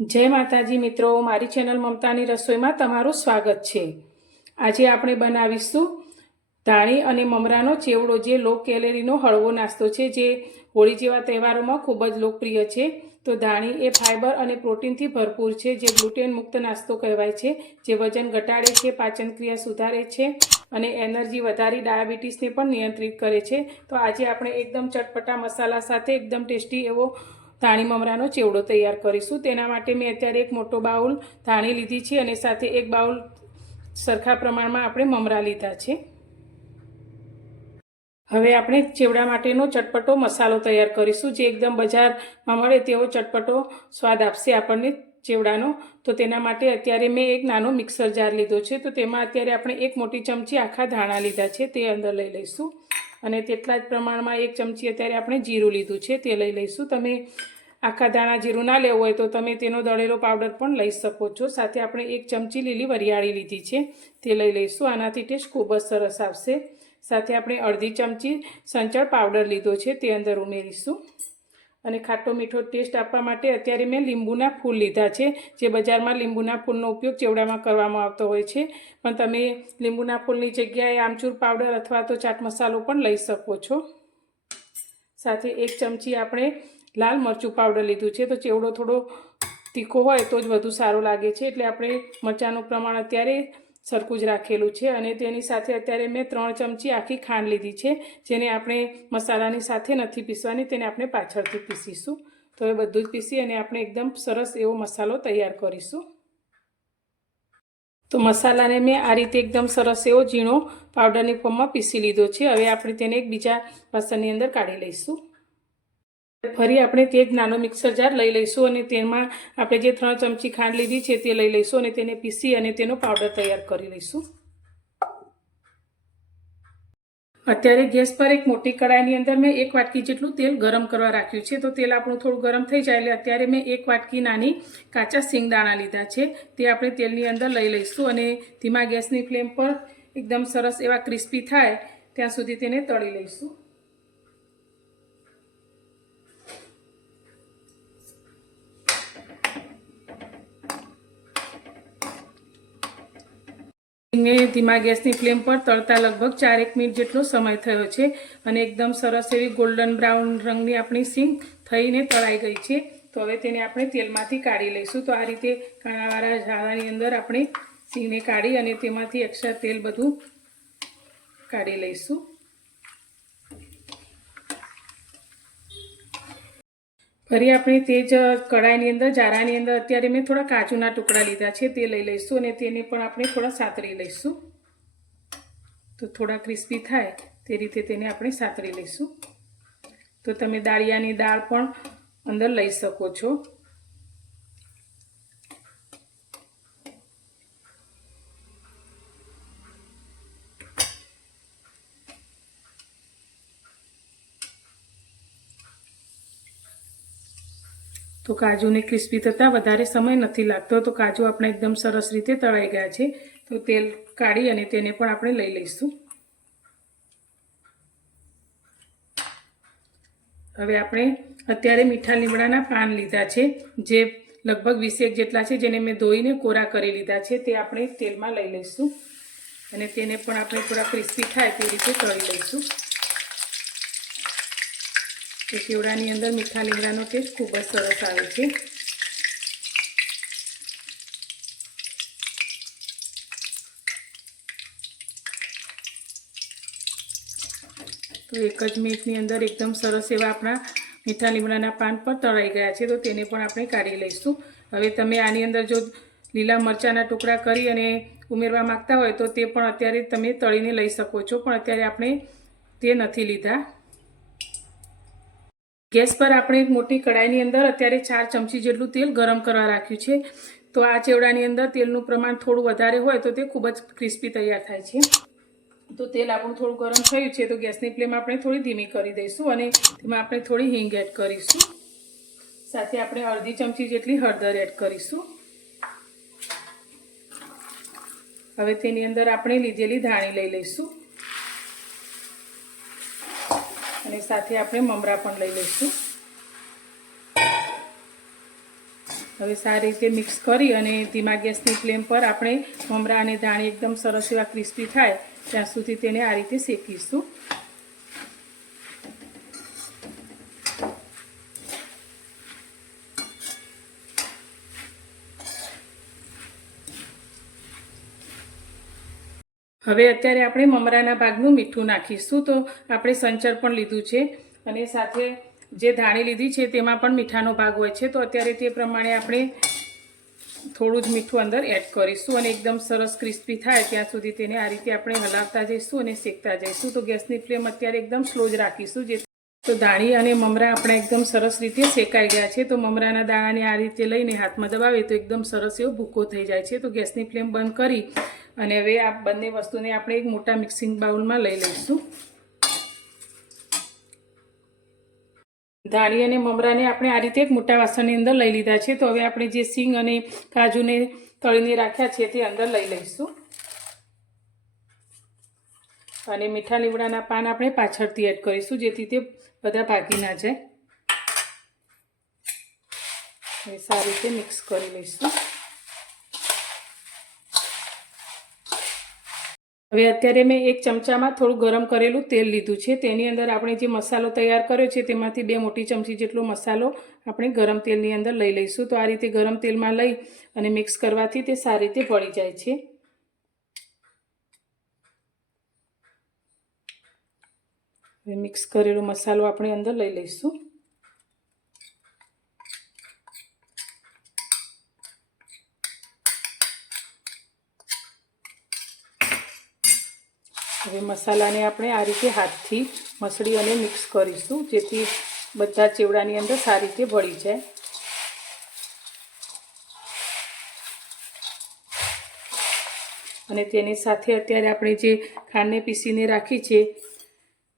જય માતાજી મિત્રો, મારી ચેનલ મમતાની રસોઈમાં તમારું સ્વાગત છે। આજે આપણે બનાવીશું ધાણી અને મમરાનો ચેવડો, જે લો કેલેરીનો હળવો નાસ્તો છે, જે હોળી જેવા તહેવારોમાં ખૂબ જ લોકપ્રિય છે। તો ધાણી એ ફાઇબર અને પ્રોટીનથી ભરપૂર છે, જે ગ્લુટેન મુક્ત નાસ્તો કહેવાય છે, જે વજન ઘટાડે છે, પાચન ક્રિયા સુધારે છે અને એનર્જી વધારી ડાયાબિટીસને પણ નિયંત્રિત કરે છે। તો આજે આપણે એકદમ ચટપટા મસાલા સાથે એકદમ ટેસ્ટી એવો ધાણી મમરાનો ચેવડો તૈયાર કરીશું। તેના માટે મેં અત્યારે એક મોટો બાઉલ ધાણી લીધી છે અને સાથે એક બાઉલ સરખા પ્રમાણમાં આપણે મમરા લીધા છે। હવે આપણે ચેવડા માટેનો ચટપટો મસાલો તૈયાર કરીશું, જે એકદમ બજારમાં મળે તેવો ચટપટો સ્વાદ આપશે આપણને ચેવડાનો। તો તેના માટે અત્યારે મેં એક નાનો મિક્સર જાર લીધો છે। તો તેમાં અત્યારે આપણે એક મોટી ચમચી આખા ધાણા લીધા છે, તે અંદર લઈ લઈશું અને તેટલા જ પ્રમાણમાં એક ચમચી અત્યારે આપણે જીરું લીધું છે, તે લઈ લઈશું। તમે આખા ધાણા જીરું ના લેવું હોય તો તમે તેનો દળેલો પાવડર પણ લઈ શકો છો। સાથે આપણે એક ચમચી લીલી વરિયાળી લીધી છે, તે લઈ લઈશું। આનાથી ટેસ્ટ ખૂબ જ સરસ આવશે। સાથે આપણે અડધી ચમચી સંચળ પાવડર લીધો છે, તે અંદર ઉમેરીશું અને ખાટો મીઠો ટેસ્ટ આપવા માટે અત્યારે મેં લીંબુના ફૂલ લીધા છે, જે બજારમાં લીંબુના ફૂલનો ઉપયોગ ચેવડામાં કરવામાં આવતો હોય છે, પણ તમે લીંબુના ફૂલની જગ્યાએ આમચૂર પાવડર અથવા તો ચાટ મસાલો પણ લઈ શકો છો। સાથે એક ચમચી આપણે લાલ મરચું પાવડર લીધું છે। તો ચેવડો થોડો તીખો હોય તો જ વધુ સારો લાગે છે, એટલે આપણે મરચાંનું પ્રમાણ અત્યારે સરખું જ રાખેલું છે। અને તેની સાથે અત્યારે મેં 3 ચમચી આખી ખાંડ લીધી છે, જેને આપણે મસાલાની સાથે નથી પીસવાની, તેને આપણે પાછળથી પીસીશું। તો એ બધું જ પીસી અને આપણે એકદમ સરસ એવો મસાલો તૈયાર કરીશું। તો મસાલાને મેં આ રીતે એકદમ સરસ એવો ઝીણો પાવડરની ફોર્મમાં પીસી લીધો છે। હવે આપણે તેને એક બીજા વાસણની અંદર કાઢી લઈશું। ફરી આપણે તે જ નાનો મિક્સર જાર લઈ લઈશું અને તેમાં આપણે જે 3 ચમચી ખાંડ લીધી છે તે લઈ લઈશું અને તેને પીસી અને તેનો પાવડર તૈયાર કરી લઈશું। અત્યારે ગેસ પર એક મોટી કડાઈની અંદર મેં 1 વાટકી જેટલું તેલ ગરમ કરવા રાખ્યું છે। તો તેલ આપણું થોડું ગરમ થઈ જાય એટલે અત્યારે મેં 1 વાટકી નાની કાચા સિંગદાણા લીધા છે, તે આપણે તેલની અંદર લઈ લઈશું અને ધીમા ગેસની ફ્લેમ પર એકદમ સરસ એવા ક્રિસ્પી થાય ત્યાં સુધી તેને તળી લઈશું। સિંગને ધીમા ગેસની ફ્લેમ પર તળતા લગભગ 4-1 મિનિટ જેટલો સમય થયો છે અને એકદમ સરસ એવી ગોલ્ડન બ્રાઉન રંગની આપણી સિંગ થઈને તળાઈ ગઈ છે। તો હવે તેને આપણે તેલમાંથી કાઢી લઈશું। તો આ રીતે કાણાવાળા ઝારાની અંદર આપણે સિંગને કાઢી અને તેમાંથી એક્સ્ટ્રા તેલ બધું કાઢી લઈશું। ફરી આપણે તે જ કઢાઈની અંદર જારાની અંદર અત્યારે મેં થોડા કાજુના ટુકડા લીધા છે, તે લઈ લઈશું અને તેને પણ આપણે થોડા સાતરી લઈશું। તો થોડા ક્રિસ્પી થાય તે રીતે તેને આપણે સાતરી લઈશું। તો તમે દાળિયાની દાળ પણ અંદર લઈ શકો છો। તો કાજુને ક્રિસ્પી થતાં વધારે સમય નથી લાગતો। તો કાજુ આપણે એકદમ સરસ રીતે તળાઈ ગયા છે। તો તેલ કાઢી અને તેને પણ આપણે લઈ લઈશું। હવે આપણે અત્યારે મીઠા લીમડાના પાન લીધા છે, જે લગભગ 20 જેટલા છે, જેને મેં ધોઈને કોરા કરી લીધા છે, તે આપણે તેલમાં લઈ લઈશું અને તેને પણ આપણે થોડા ક્રિસ્પી થાય તે રીતે તળી લઈશું। તો ચેવડાની અંદર મીઠા લીમડાનો ટેસ્ટ ખૂબ જ સરસ આવે છે। તો 1 જ મિનિટની અંદર એકદમ સરસ એવા આપણા મીઠા લીમડાના પાન પર તળાઈ ગયા છે। તો તેને પણ આપણે કાઢી લઈશું। હવે તમે આની અંદર જો લીલા મરચાંના ટુકડા કરી અને ઉમેરવા માંગતા હોય તો તે પણ અત્યારે તમે તળીને લઈ શકો છો, પણ અત્યારે આપણે તે નથી લીધા। ગેસ પર આપણે એક મોટી કડાઈની અંદર અત્યારે 4 ચમચી જેટલું તેલ ગરમ કરવા રાખ્યું છે। તો આ ચેવડાની અંદર તેલનું પ્રમાણ થોડું વધારે હોય તો તે ખૂબ જ ક્રિસ્પી તૈયાર થાય છે। તો તેલ આપણું થોડું ગરમ થયું છે, તો ગેસની ફ્લેમ આપણે થોડી ધીમી કરી દઈશું અને તેમાં આપણે થોડી હિંગ એડ કરીશું। સાથે આપણે અડધી ચમચી જેટલી હળદર એડ કરીશું। હવે તેની અંદર આપણે લીધેલી ધાણી લઈ લઈશું અને સાથે આપણે મમરા પણ લઈ લઈશું। હવે સારી રીતે મિક્સ કરી અને ધીમા ગેસની ફ્લેમ પર આપણે મમરા અને ધાણી એકદમ સરસ એવા ક્રિસ્પી થાય ત્યાં સુધી તેને આ રીતે શેકીશું. હવે અત્યારે આપણે મમરાના ભાગનું મીઠું નાખીશું. તો આપણે સંચર પણ લીધું છે અને સાથે જે ધાણી લીધી છે તેમાં પણ મીઠાનો ભાગ હોય છે. તો અત્યારે તે પ્રમાણે આપણે થોડું જ મીઠું અંદર એડ કરીશું અને એકદમ સરસ ક્રિસ્પી થાય ત્યાં સુધી તેને આ રીતે આપણે હલાવતા જઈશું અને શેકતા જઈશું. તો ગેસની ફ્લેમ અત્યારે એકદમ સ્લો જ રાખીશું. તો ધાણી અને મમરા આપણા એકદમ સરસ રીતે શેકાઈ ગયા છે. તો મમરાના દાણાને આ રીતે લઈને હાથમાં દબાવીએ તો એકદમ સરસ એવો ભૂકો થઈ જાય છે. તો ગેસની ફ્લેમ બંધ કરી અને હવે આ બંને વસ્તુને આપણે એક મોટા મિક્સિંગ બાઉલમાં લઈ લઈશું. ધાણી અને મમરાને આપણે આ રીતે એક મોટા વાસણની અંદર લઈ લીધા છે. તો હવે આપણે જે સિંગ અને કાજુને તળીને રાખ્યા છે તે અંદર લઈ લઈશું અને મીઠા લીમડાના પાન આપણે પાછળથી એડ કરીશું જેથી તે બધા ભાગી ના જાય. હવે સારી રીતે મિક્સ કરી લઈશું. હવે અત્યારે મેં એક ચમચામાં થોડું ગરમ કરેલું તેલ લીધું છે. તેની અંદર આપણે જે મસાલો તૈયાર કર્યો છે તેમાંથી 2 મોટી ચમચી જેટલો મસાલો આપણે ગરમ તેલની અંદર લઈ લઈશું. તો આ રીતે ગરમ તેલમાં લઈ અને મિક્સ કરવાથી તે સારી રીતે ભળી જાય છે. હવે મિક્સ કરેલો મસાલો આપણે અંદર લઈ લઈશું. હવે મસાલાને આપણે આ રીતે હાથથી મસળી અને મિક્સ કરીશું જેથી બધા ચેવડાની અંદર સારી રીતે ભળી જાય. અને તેની સાથે અત્યારે આપણે જે ખાંડને પીસીને રાખી છે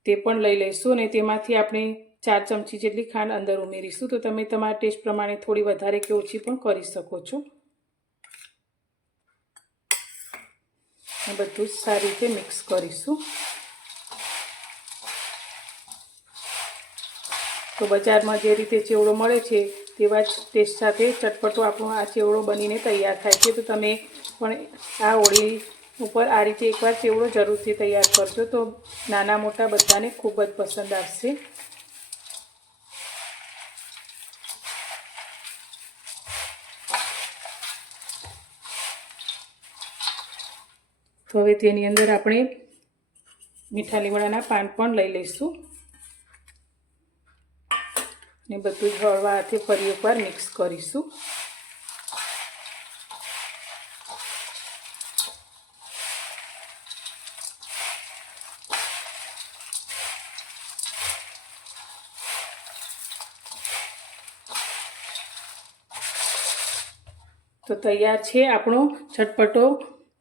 તે પણ લઈ લઈશું અને તેમાંથી આપણે 4 ચમચી જેટલી ખાંડ અંદર ઉમેરીશું. તો તમે તમારા ટેસ્ટ પ્રમાણે થોડી વધારે કે ઓછી પણ કરી શકો છો. બધું જ સારી રીતે મિક્સ કરીશું. તો બજારમાં જે રીતે ચેવડો મળે છે તેવા જ ટેસ્ટ સાથે ચટપટો આપણો આ ચેવડો બનીને તૈયાર થાય છે. તો તમે પણ આ હોળી ઉપર આ રીતે એકવાર ચેવડો જરૂરથી તૈયાર કરજો. તો નાના મોટા બધાને ખૂબ જ પસંદ આવશે. તો હવે તેની અંદર આપણે મીઠા લીમડાના પાન પણ લઈ લઈશું અને બધું જ હળવા હાથે ફરી એકવાર મિક્સ કરીશું. તો તૈયાર છે આપણો ચટપટો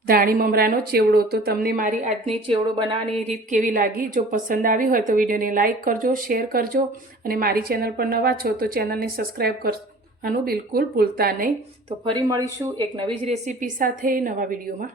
ધાણી મમરાનો ચેવડો. તો તમને મારી આજની ચેવડો બનાવવાની રીત કેવી લાગી? જો પસંદ આવી હોય તો વિડીયોને લાઇક કરજો, શેર કરજો અને મારી ચેનલ પર નવા છો તો ચેનલને સબસ્ક્રાઈબ કરવાનું બિલકુલ ભૂલતા નહીં. તો ફરી મળીશું એક નવી જ રેસીપી સાથે નવા વિડીયોમાં.